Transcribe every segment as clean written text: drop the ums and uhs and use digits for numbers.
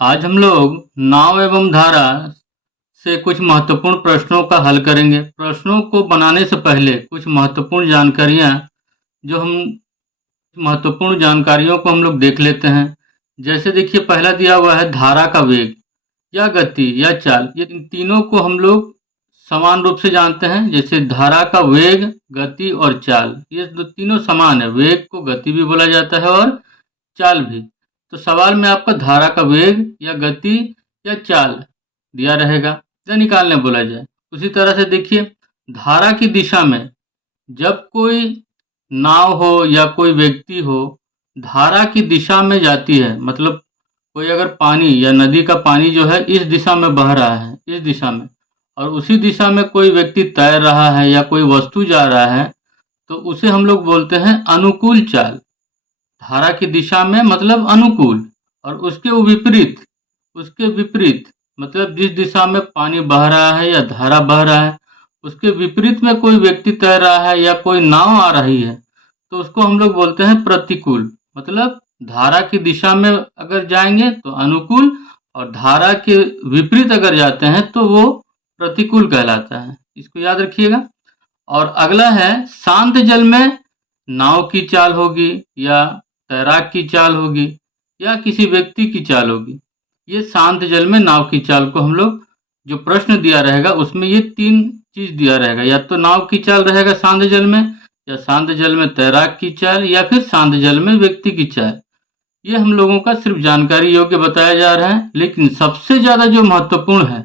आज हम लोग नाव एवं धारा से कुछ महत्वपूर्ण प्रश्नों का हल करेंगे। प्रश्नों को बनाने से पहले कुछ महत्वपूर्ण जानकारियाँ जो हम महत्वपूर्ण जानकारियों को हम लोग देख लेते हैं। जैसे देखिए पहला दिया हुआ है धारा का वेग या गति या चाल। ये इन तीनों को हम लोग समान रूप से जानते हैं। जैसे धारा का वेग, गति और चाल, ये तीनों समान है। वेग को गति भी बोला जाता है और चाल भी। तो सवाल में आपका धारा का वेग या गति या चाल दिया रहेगा, इसे निकालने बोला जाए। उसी तरह से देखिए धारा की दिशा में जब कोई नाव हो या कोई व्यक्ति हो, धारा की दिशा में जाती है, मतलब कोई अगर पानी या नदी का पानी जो है इस दिशा में बह रहा है, इस दिशा में, और उसी दिशा में कोई व्यक्ति तैर रहा है या कोई वस्तु जा रहा है, तो उसे हम लोग बोलते हैं अनुकूल चाल। धारा की दिशा में मतलब अनुकूल, और उसके विपरीत मतलब जिस दिशा में पानी बह रहा है या धारा बह रहा है, उसके विपरीत में कोई व्यक्ति तैर रहा है या कोई नाव आ रही है, तो उसको हम लोग बोलते हैं प्रतिकूल। मतलब धारा की दिशा में अगर जाएंगे तो अनुकूल, और धारा के विपरीत अगर जाते हैं तो वो प्रतिकूल कहलाता है। इसको याद रखिएगा। और अगला है शांत जल में नाव की चाल होगी या तैराक की चाल होगी या किसी व्यक्ति की चाल होगी। ये शांत जल में नाव की चाल को हम लोग, जो प्रश्न दिया रहेगा उसमें ये तीन चीज दिया रहेगा, या तो नाव की चाल रहेगा शांत जल में, या शांत जल में तैराक की चाल, या फिर शांत जल में व्यक्ति की चाल। ये हम लोगों का सिर्फ जानकारी योग्य बताया जा रहा है, लेकिन सबसे ज्यादा जो महत्वपूर्ण है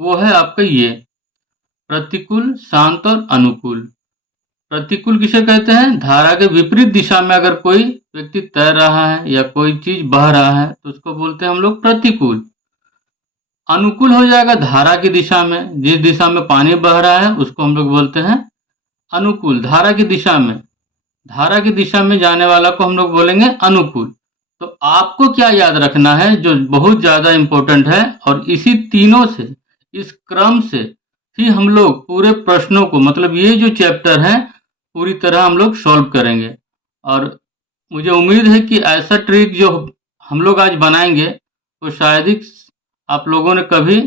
वो है आपका ये प्रतिकूल, शांत और अनुकूल। प्रतिकूल किसे कहते हैं? धारा के विपरीत दिशा में अगर कोई व्यक्ति तैर रहा है या कोई चीज बह रहा है तो उसको बोलते हैं हम लोग प्रतिकूल। अनुकूल हो जाएगा धारा की दिशा में, जिस दिशा में पानी बह रहा है उसको हम लोग बोलते हैं अनुकूल। धारा की दिशा में जाने वाला को हम लोग बोलेंगे अनुकूल। तो आपको क्या याद रखना है जो बहुत ज्यादा इंपॉर्टेंट है, और इसी तीनों से, इस क्रम से ही हम लोग पूरे प्रश्नों को, मतलब ये जो चैप्टर है पूरी तरह हम लोग सॉल्व करेंगे। और मुझे उम्मीद है कि ऐसा ट्रिक जो हम लोग आज बनाएंगे वो शायद ही आप लोगों ने कभी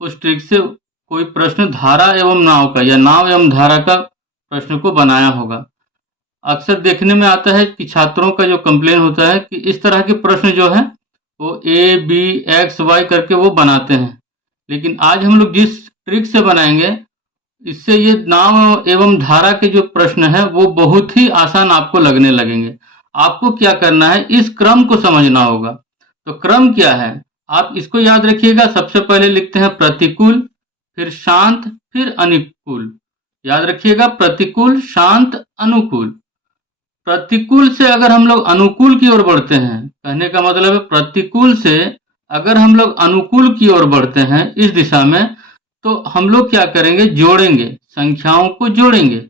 उस ट्रिक से कोई प्रश्न धारा एवं नाव का या नाव एवं धारा का प्रश्न को बनाया होगा। अक्सर देखने में आता है कि छात्रों का जो कंप्लेन होता है कि इस तरह के प्रश्न जो है वो ए बी एक्स वाई करके वो बनाते हैं, लेकिन आज हम लोग जिस ट्रिक से बनाएंगे इससे ये नाव एवं धारा के जो प्रश्न है वो बहुत ही आसान आपको लगने लगेंगे। आपको क्या करना है, इस क्रम को समझना होगा। तो क्रम क्या है आप इसको याद रखिएगा। सबसे पहले लिखते हैं प्रतिकूल, फिर शांत, फिर अनुकूल। याद रखिएगा प्रतिकूल, शांत, अनुकूल। प्रतिकूल से अगर हम लोग अनुकूल की ओर बढ़ते हैं, कहने का मतलब है प्रतिकूल से अगर हम लोग अनुकूल की ओर बढ़ते हैं इस दिशा में, तो हम लोग क्या करेंगे, जोड़ेंगे, संख्याओं को जोड़ेंगे।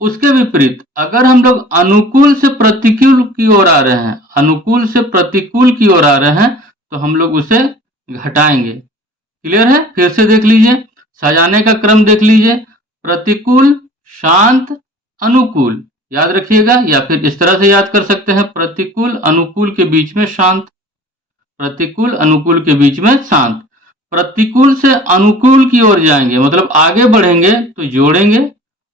उसके विपरीत अगर हम लोग अनुकूल से प्रतिकूल की ओर आ रहे हैं, अनुकूल से प्रतिकूल की ओर आ रहे हैं, तो हम लोग उसे घटाएंगे। क्लियर है? फिर से देख लीजिए, सजाने का क्रम देख लीजिए। प्रतिकूल, शांत, अनुकूल, याद रखिएगा। या फिर इस तरह से याद कर सकते हैं, प्रतिकूल अनुकूल के बीच में शांत, प्रतिकूल अनुकूल के बीच में शांत। प्रतिकूल से अनुकूल की ओर जाएंगे मतलब आगे बढ़ेंगे तो जोड़ेंगे,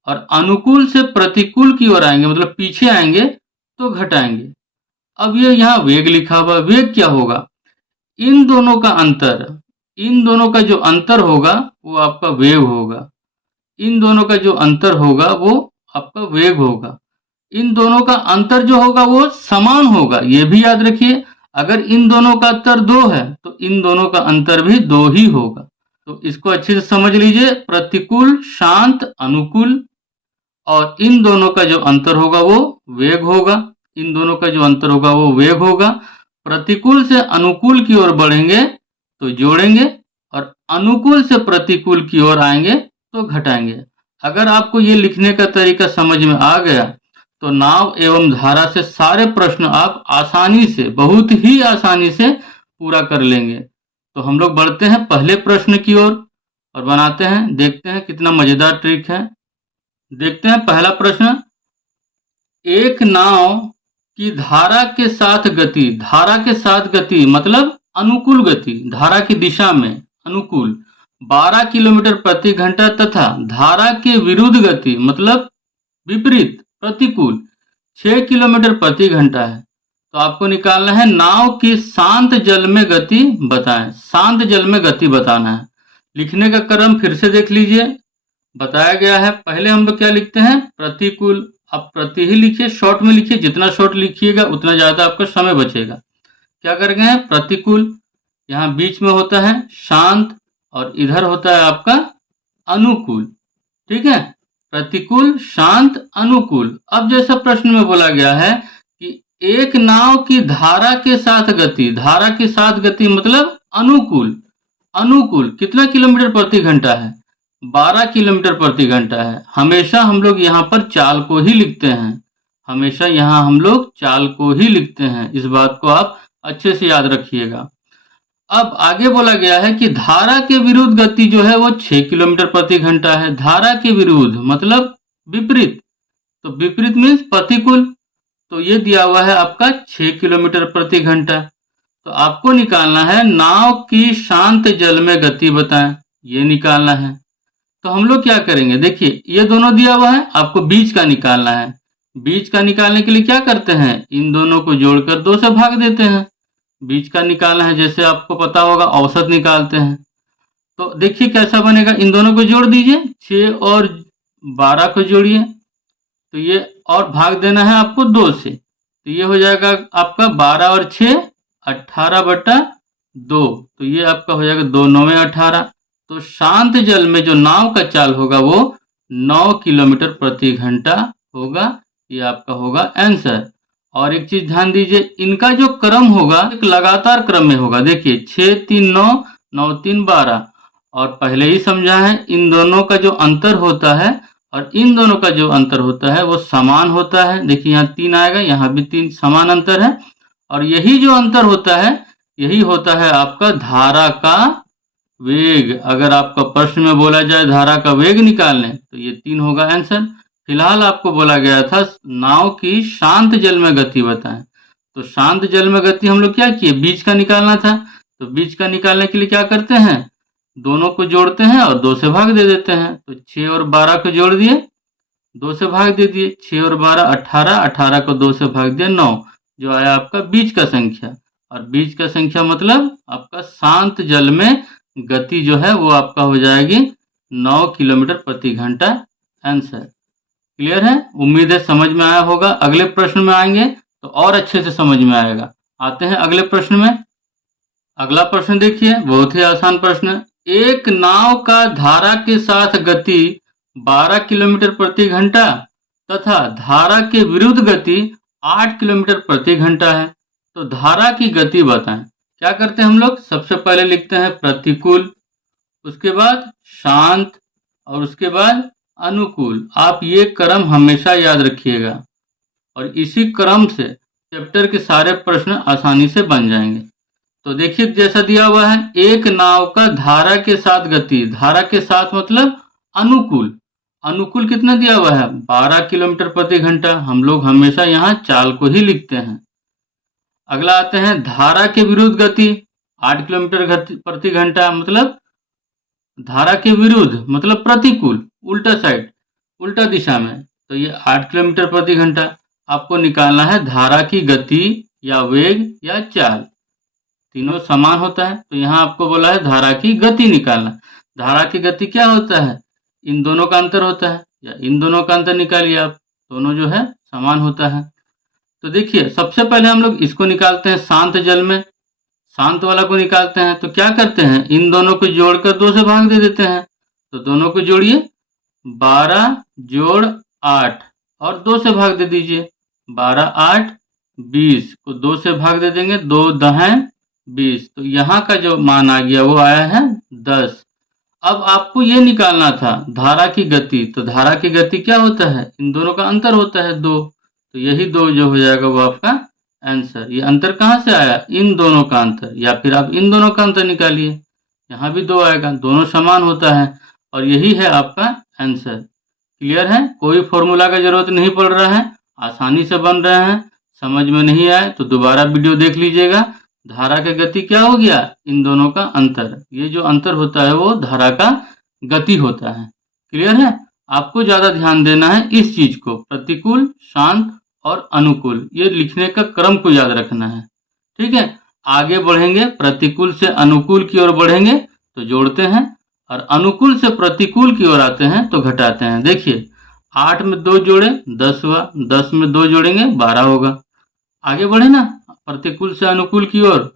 और अनुकूल से प्रतिकूल की ओर आएंगे मतलब पीछे आएंगे तो घटाएंगे। अब ये यहाँ वेग लिखा हुआ, वेग क्या होगा? इन दोनों का अंतर, इन दोनों का जो अंतर होगा वो आपका वेग होगा। इन दोनों का जो अंतर होगा वो आपका वेग होगा। इन दोनों का अंतर जो होगा वो समान होगा, ये भी याद रखिए। अगर इन दोनों का अंतर 2 है तो इन दोनों का अंतर भी 2 ही होगा। तो इसको अच्छे से समझ लीजिए, प्रतिकूल, शांत, अनुकूल, और इन दोनों का जो अंतर होगा वो वेग होगा। इन दोनों का जो अंतर होगा वो वेग होगा। प्रतिकूल से अनुकूल की ओर बढ़ेंगे तो जोड़ेंगे, और अनुकूल से प्रतिकूल की ओर आएंगे तो घटाएंगे। अगर आपको ये लिखने का तरीका समझ में आ गया तो नाव एवं धारा से सारे प्रश्न आप आसानी से, बहुत ही आसानी से पूरा कर लेंगे। तो हम लोग बढ़ते हैं पहले प्रश्न की ओर और बनाते हैं, देखते हैं कितना मजेदार ट्रिक है। देखते हैं पहला प्रश्न। एक नाव की धारा के साथ गति, धारा के साथ गति मतलब अनुकूल गति धारा की दिशा में अनुकूल 12 किलोमीटर प्रति घंटा तथा धारा के विरुद्ध गति मतलब विपरीत प्रतिकूल 6 किलोमीटर प्रति घंटा है। तो आपको निकालना है नाव की शांत जल में गति बताएं। शांत जल में गति बताना है। लिखने का क्रम फिर से देख लीजिए, बताया गया है। पहले हम लोग क्या लिखते हैं, प्रतिकूल। आप प्रति ही लिखिए, शॉर्ट में लिखिए, जितना शॉर्ट लिखिएगा उतना ज्यादा आपका समय बचेगा। क्या करेंगे, प्रतिकूल, यहाँ बीच में होता है शांत और इधर होता है आपका अनुकूल। ठीक है, प्रतिकूल, शांत, अनुकूल। अब जैसा प्रश्न में बोला गया है कि एक नाव की धारा के साथ गति, धारा के साथ गति मतलब अनुकूल। अनुकूल कितना किलोमीटर प्रति घंटा है, 12 किलोमीटर प्रति घंटा है। हमेशा हम लोग यहाँ पर चाल को ही लिखते हैं, हमेशा यहाँ हम लोग चाल को ही लिखते हैं। इस बात को आप अच्छे से याद रखिएगा। अब आगे बोला गया है कि धारा के विरुद्ध गति जो है वो 6 किलोमीटर प्रति घंटा है। धारा के विरुद्ध मतलब विपरीत, तो विपरीत मीन्स प्रतिकूल। तो ये दिया हुआ है आपका 6 किलोमीटर प्रति घंटा। तो आपको निकालना है नाव की शांत जल में गति बताएं, ये निकालना है। तो हम लोग क्या करेंगे, देखिए ये दोनों दिया हुआ है, आपको बीच का निकालना है। बीच का निकालने के लिए क्या करते हैं, इन दोनों को जोड़कर 2 से भाग देते हैं। बीच का निकालना है, जैसे आपको पता होगा औसत निकालते हैं। तो देखिए कैसा बनेगा, इन दोनों को जोड़ दीजिए, 6 और 12 को जोड़िए, तो ये और भाग देना है आपको 2 से, तो ये हो जाएगा आपका 12 और 6 18/2। तो ये आपका हो जाएगा 2 9 18। तो शांत जल में जो नाव का चाल होगा वो 9 किलोमीटर प्रति घंटा होगा। ये आपका होगा आंसर। और एक चीज ध्यान दीजिए, इनका जो क्रम होगा एक लगातार क्रम में होगा। देखिए 6 3 9 9 3 12, और पहले ही समझा है इन दोनों का जो अंतर होता है और इन दोनों का जो अंतर होता है वो समान होता है। देखिए यहाँ 3 आएगा, यहाँ भी 3, समान अंतर है। और यही जो अंतर होता है यही होता है आपका धारा का वेग। अगर आपका प्रश्न में बोला जाए धारा का वेग निकालने तो ये 3 होगा आंसर। फिलहाल आपको बोला गया था नाव की शांत जल में गति बताएं। तो शांत जल में गति हम लोग क्या किए, बीच का निकालना था। तो बीच का निकालने के लिए क्या करते हैं, दोनों को जोड़ते हैं और 2 से भाग दे देते हैं। तो 6 और 12 को जोड़ दिए, 2 से भाग दे दिए, 6 और 12 18, 18 को 2 से भाग दिया 9, जो आया आपका बीच का संख्या। और बीच का संख्या मतलब आपका शांत जल में गति जो है वो आपका हो जाएगी 9 किलोमीटर प्रति घंटा आंसर। क्लियर है, उम्मीद है समझ में आया होगा। अगले प्रश्न में आएंगे तो और अच्छे से समझ में आएगा। आते हैं अगले प्रश्न में। अगला प्रश्न देखिए, बहुत ही आसान प्रश्न है। एक नाव का धारा के साथ गति 12 किलोमीटर प्रति घंटा तथा धारा के विरुद्ध गति 8 किलोमीटर प्रति घंटा है। तो धारा की गति बताएं। क्या करते हैं हम लोग, सबसे पहले लिखते हैं प्रतिकूल, उसके बाद शांत और उसके बाद अनुकूल। आप ये क्रम हमेशा याद रखिएगा और इसी क्रम से चैप्टर के सारे प्रश्न आसानी से बन जाएंगे। तो देखिए जैसा दिया हुआ है, एक नाव का धारा के साथ गति, धारा के साथ मतलब अनुकूल। अनुकूल कितना दिया हुआ है, 12 किलोमीटर प्रति घंटा। हम लोग हमेशा यहाँ चाल को ही लिखते हैं। अगला आते हैं धारा के विरुद्ध गति 8 किलोमीटर प्रति घंटा, मतलब धारा के विरुद्ध मतलब प्रतिकूल, उल्टा साइड, उल्टा दिशा में। तो ये 8 किलोमीटर प्रति घंटा। आपको निकालना है धारा की गति या वेग या चाल, तीनों समान होता है। तो यहाँ आपको बोला है धारा की गति निकालना। धारा की गति क्या होता है, इन दोनों का अंतर होता है, या इन दोनों का अंतर निकालिए आप, दोनों जो है समान होता है। तो देखिए सबसे पहले हम लोग इसको निकालते हैं शांत जल में, शांत वाला को निकालते हैं। तो क्या करते हैं, इन दोनों को जोड़कर 2 से भाग दे देते हैं। तो दोनों को जोड़िए, 12 जोड़ 8 और 2 से भाग दे दीजिए, 12 8 20 को 2 से भाग दे देंगे, 2 दहें 20। तो यहाँ का जो मान आ गया वो आया है 10। अब आपको ये निकालना था धारा की गति। तो धारा की गति क्या होता है, इन दोनों का अंतर होता है 2। तो यही 2 जो हो जाएगा वो आपका आंसर। ये अंतर कहाँ से आया, इन दोनों का अंतर, या फिर आप इन दोनों का अंतर निकालिए, यहाँ भी 2 आएगा, दोनों समान होता है और यही है आपका आंसर। क्लियर है, कोई फॉर्मूला का जरूरत नहीं पड़ रहा है, आसानी से बन रहे हैं। समझ में नहीं आए तो दोबारा वीडियो देख लीजिएगा, धारा की गति क्या हो गया? इन दोनों का अंतर। ये जो अंतर होता है वो धारा का गति होता है। क्लियर है? आपको ज़्यादा ध्यान देना है इस चीज़ को, प्रतिकूल, शांत और अनुकूल, ये लिखने का क्रम को याद रखना है। ठीक है, आगे बढ़ेंगे, प्रतिकूल से अनुकूल की ओर बढ़ेंगे तो जोड़ते हैं, और अनुकूल से प्रतिकूल की ओर आते हैं तो घटाते हैं। देखिए 8 में 2 जोड़े 10 हुआ, 10 में 2 जोड़ेंगे 12 होगा। आगे बढ़े ना, प्रतिकूल से अनुकूल की ओर।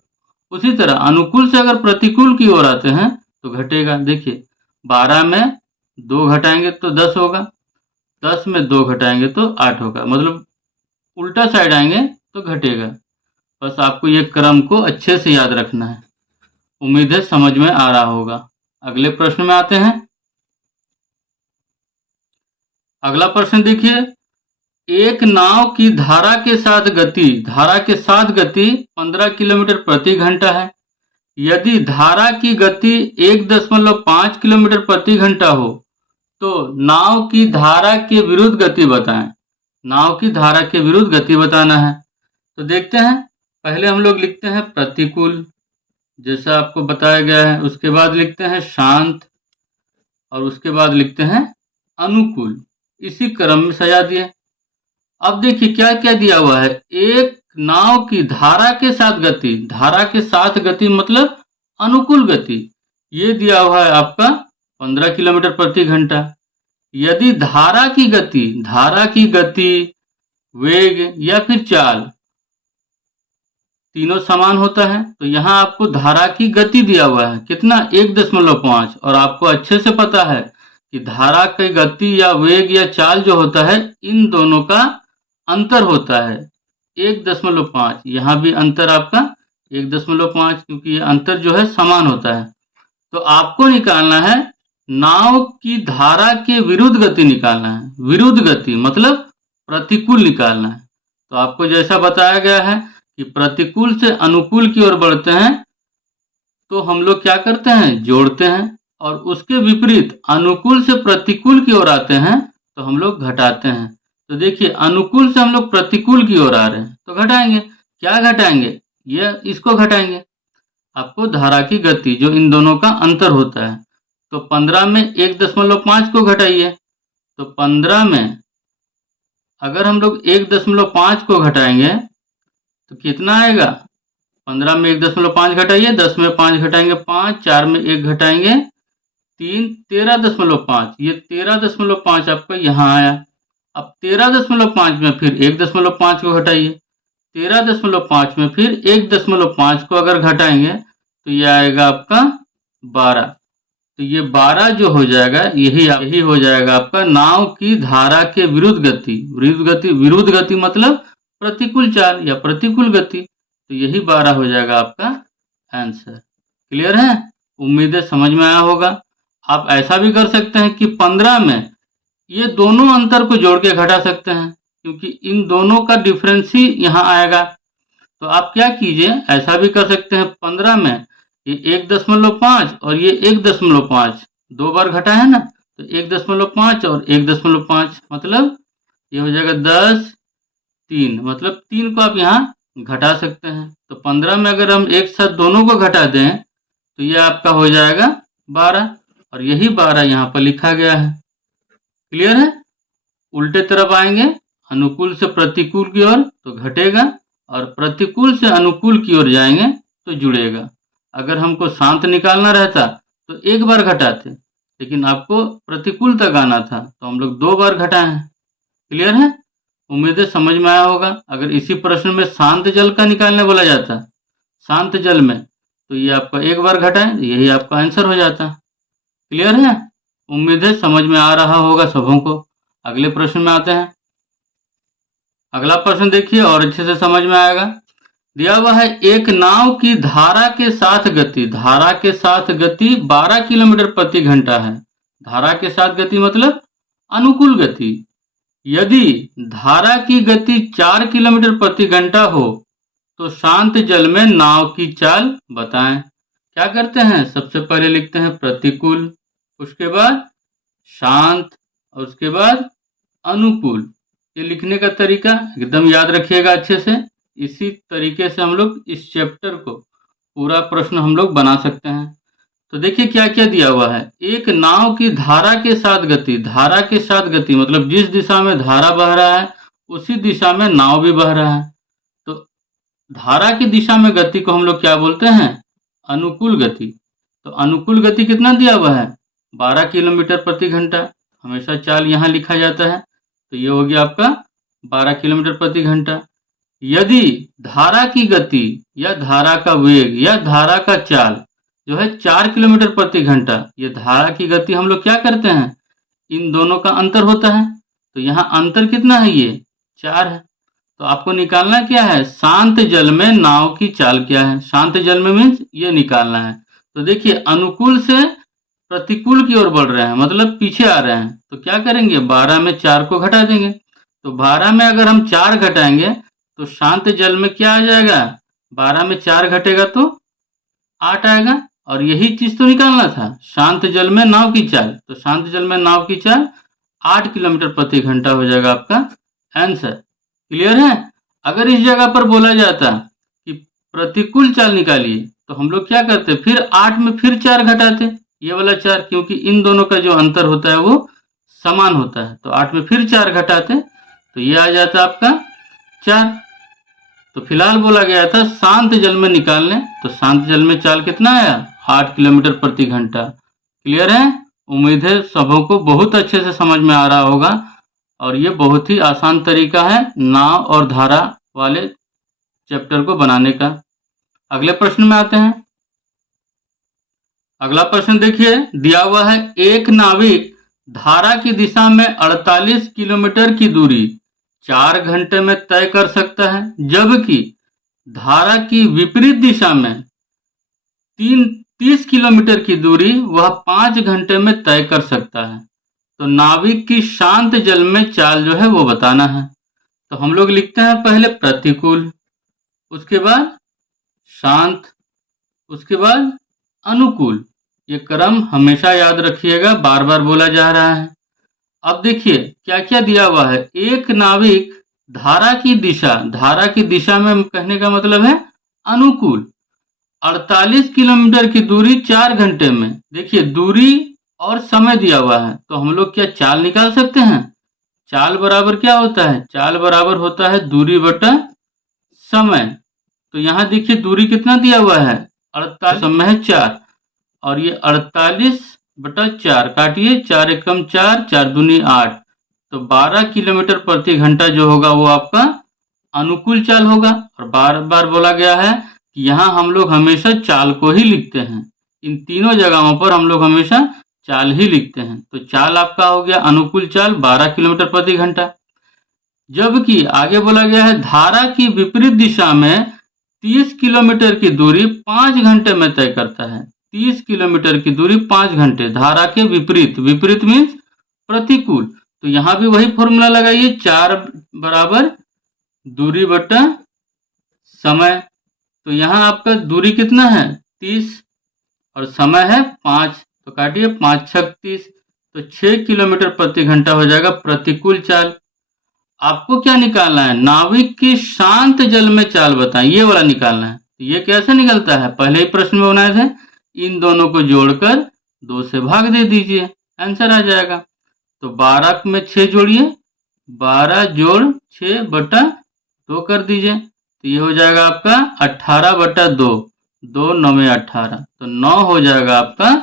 उसी तरह अनुकूल से अगर प्रतिकूल की ओर आते हैं तो घटेगा। देखिए 12 में 2 घटाएंगे तो 10 होगा, 10 में 2 घटाएंगे तो 8 होगा, मतलब उल्टा साइड आएंगे तो घटेगा। बस आपको ये क्रम को अच्छे से याद रखना है। उम्मीद है समझ में आ रहा होगा। अगले प्रश्न में आते हैं। अगला प्रश्न देखिए, एक नाव की धारा के साथ गति 15 किलोमीटर प्रति घंटा है। यदि धारा की गति 1.5 किलोमीटर प्रति घंटा हो तो नाव की धारा के विरुद्ध गति बताएं। नाव की धारा के विरुद्ध गति बताना है। तो देखते हैं, पहले हम लोग लिखते हैं प्रतिकूल, जैसा आपको बताया गया है। उसके बाद लिखते हैं शांत, और उसके बाद लिखते हैं अनुकूल। इसी क्रम में सजा दिए। अब देखिए क्या क्या दिया हुआ है। एक नाव की धारा के साथ गति मतलब अनुकूल गति, ये दिया हुआ है आपका 15 किलोमीटर प्रति घंटा। यदि धारा की गति, वेग या फिर चाल तीनों समान होता है तो यहाँ आपको धारा की गति दिया हुआ है कितना? 1.5, और आपको अच्छे से पता है कि धारा की गति या वेग या चाल जो होता है इन दोनों का अंतर होता है 1.5। यहाँ भी अंतर आपका 1.5, क्योंकि ये अंतर जो है समान होता है। तो आपको निकालना है नाव की धारा के विरुद्ध गति निकालना है। विरुद्ध गति मतलब प्रतिकूल निकालना है। तो आपको जैसा बताया गया है कि प्रतिकूल से अनुकूल की ओर बढ़ते हैं तो हम लोग क्या करते हैं? जोड़ते हैं, और उसके विपरीत अनुकूल से प्रतिकूल की ओर आते हैं तो हम लोग घटाते हैं। तो देखिए अनुकूल से हम लोग प्रतिकूल की ओर आ रहे हैं तो घटाएंगे। क्या घटाएंगे? ये इसको घटाएंगे, आपको धारा की गति जो इन दोनों का अंतर होता है। तो 15 में 1.5 को घटाइए, तो 15 में अगर हम लोग 1.5 को घटाएंगे तो कितना आएगा? 15 में 1.5 घटाइए, 10 में 5 घटाएंगे 5, 4 में 1 घटाएंगे 3, 13.5। ये 13.5 आपका यहाँ आया। अब 13.5 में फिर 1.5 को घटाइए, 13.5 में फिर 1.5 को अगर घटाएंगे तो ये आएगा आपका 12। तो ये 12 जो हो जाएगा यही हो जाएगा आपका नाव की धारा के विरुद्ध गति। विरुद्ध गति मतलब प्रतिकूल चाल या प्रतिकूल गति। तो यही 12 हो जाएगा आपका आंसर। क्लियर है? उम्मीद है समझ में आया होगा। आप ऐसा भी कर सकते हैं कि 15 में ये दोनों अंतर को जोड़ के घटा सकते हैं, क्योंकि इन दोनों का डिफरेंस ही यहाँ आएगा। तो आप क्या कीजिए, ऐसा भी कर सकते हैं 15 में ये 1.5 और ये 1.5 दो बार घटा है ना, तो 1.5 और 1.5 मतलब ये हो जाएगा 10, 3, मतलब 3 को आप यहाँ घटा सकते हैं। तो 15 में अगर हम एक साथ दोनों को घटा दें तो ये आपका हो जाएगा 12, और यही 12 यहाँ पर लिखा गया है। क्लियर है? उल्टे तरफ आएंगे, अनुकूल से प्रतिकूल की ओर तो घटेगा, और प्रतिकूल से अनुकूल की ओर जाएंगे तो जुड़ेगा। अगर हमको शांत निकालना रहता तो एक बार घटाते, लेकिन आपको प्रतिकूल तक आना था तो हम लोग 2 बार घटाए हैं। क्लियर है? उम्मीद है समझ में आया होगा। अगर इसी प्रश्न में शांत जल का निकालने बोला जाता, शांत जल में, तो ये आपका एक बार घटाएं, यही आपका आंसर हो जाता। क्लियर है? उम्मीद है समझ में आ रहा होगा सबों को। अगले प्रश्न में आते हैं। अगला प्रश्न देखिए और अच्छे से समझ में आएगा। दिया हुआ है एक नाव की धारा के साथ गति 12 किलोमीटर प्रति घंटा है। धारा के साथ गति मतलब अनुकूल गति। यदि धारा की गति 4 किलोमीटर प्रति घंटा हो तो शांत जल में नाव की चाल बताएं। क्या करते हैं? सबसे पहले लिखते हैं प्रतिकूल, उसके बाद शांत, और उसके बाद अनुकूल। ये लिखने का तरीका एकदम याद रखिएगा अच्छे से, इसी तरीके से हम लोग इस चैप्टर को पूरा प्रश्न हम लोग बना सकते हैं। तो देखिए क्या क्या दिया हुआ है। एक नाव की धारा के साथ गति, धारा के साथ गति मतलब जिस दिशा में धारा बह रहा है उसी दिशा में नाव भी बह रहा है। तो धारा की दिशा में गति को हम लोग क्या बोलते हैं? अनुकूल गति। तो अनुकूल गति कितना दिया हुआ है? 12 किलोमीटर प्रति घंटा। हमेशा चाल यहाँ लिखा जाता है, तो ये हो गया आपका 12 किलोमीटर प्रति घंटा। यदि धारा की गति या धारा का वेग या धारा का चाल जो है 4 किलोमीटर प्रति घंटा, ये धारा की गति हम लोग क्या करते हैं? इन दोनों का अंतर होता है। तो यहाँ अंतर कितना है? ये 4 है। तो आपको निकालना क्या है? शांत जल में नाव की चाल क्या है? शांत जल में मीन्स ये निकालना है। तो देखिए अनुकूल से प्रतिकूल की ओर बढ़ रहे हैं, मतलब पीछे आ रहे हैं। तो क्या करेंगे? 12 में 4 को घटा देंगे। तो 12 में अगर हम 4 घटाएंगे तो शांत जल में क्या आ जाएगा? 12 में 4 घटेगा तो 8 आएगा। और यही चीज तो निकालना था, शांत जल में नाव की चाल। तो शांत जल में नाव की चाल 8 किलोमीटर प्रति घंटा हो जाएगा आपका आंसर। क्लियर है? अगर इस जगह पर बोला जाता कि प्रतिकूल चाल निकालिए तो हम लोग क्या करते? फिर 8 में फिर 4 घटाते, ये वाला 4, क्योंकि इन दोनों का जो अंतर होता है वो समान होता है। तो 8 में फिर 4 घटाते तो ये आ जाता आपका 4। तो फिलहाल बोला गया था शांत जल में निकालने, तो शांत जल में चाल कितना आया? 8 किलोमीटर प्रति घंटा। क्लियर है? उम्मीद है सबों को बहुत अच्छे से समझ में आ रहा होगा और ये बहुत ही आसान तरीका है नाव और धारा वाले चैप्टर को बनाने का। अगले प्रश्न में आते हैं। अगला प्रश्न देखिए, दिया हुआ है एक नाविक धारा की दिशा में 48 किलोमीटर की दूरी 4 घंटे में तय कर सकता है, जबकि धारा की विपरीत दिशा में 30 किलोमीटर की दूरी वह 5 घंटे में तय कर सकता है। तो नाविक की शांत जल में चाल जो है वो बताना है। तो हम लोग लिखते हैं पहले प्रतिकूल, उसके बाद शांत, उसके बाद अनुकूल। ये क्रम हमेशा याद रखिएगा, बार बार बोला जा रहा है। अब देखिए क्या क्या दिया हुआ है। एक नाविक धारा की दिशा में कहने का मतलब है अनुकूल, 48 किलोमीटर की दूरी 4 घंटे में। देखिए दूरी और समय दिया हुआ है, तो हम लोग क्या चाल निकाल सकते हैं? चाल बराबर क्या होता है? चाल बराबर होता है दूरी बटा समय। तो यहाँ देखिए दूरी कितना दिया हुआ है? 48, समय है 4, और ये 48 बटा 4 काटिए, 4 एकम 4, 4 दूनी 8। तो 12 किलोमीटर प्रति घंटा जो होगा वो आपका अनुकूल चाल होगा। और बार बार बोला गया है कि यहाँ हम लोग हमेशा चाल को ही लिखते हैं, इन तीनों जगहों पर हम लोग हमेशा चाल ही लिखते हैं। तो चाल आपका हो गया अनुकूल चाल 12 किलोमीटर प्रति घंटा। जबकि आगे बोला गया है धारा की विपरीत दिशा में 30 किलोमीटर की दूरी 5 घंटे में तय करता है। 30 किलोमीटर की दूरी 5 घंटे, धारा के विपरीत, विपरीत मीन्स प्रतिकूल। तो यहाँ भी वही फॉर्मूला लगाइए, 4 बराबर दूरी बटा समय। तो यहाँ आपका दूरी कितना है? 30 और समय है 5, तो काटिए 5 छक 30, तो 6 किलोमीटर प्रति घंटा हो जाएगा प्रतिकूल चाल। आपको क्या निकालना है? नाविक की शांत जल में चाल बताएं, ये वाला निकालना है। ये कैसे निकलता है? पहले ही प्रश्न में बनाए थे, इन दोनों को जोड़कर 2 से भाग दे दीजिए, आंसर आ जाएगा। तो 12 में 6 जोड़िए, 12 जोड़ 6 बटा 2 कर दीजिए, तो ये हो जाएगा आपका 18 बटा 2, 2 9 में 18, तो 9 हो जाएगा आपका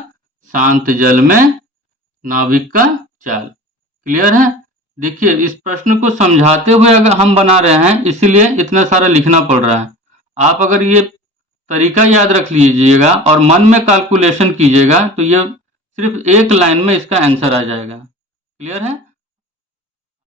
शांत जल में नाविक का चाल। क्लियर है? देखिए इस प्रश्न को समझाते हुए अगर हम बना रहे हैं, इसीलिए इतना सारा लिखना पड़ रहा है। आप अगर ये तरीका याद रख लीजिएगा और मन में कैलकुलेशन कीजिएगा तो ये सिर्फ एक लाइन में इसका आंसर आ जाएगा। क्लियर है?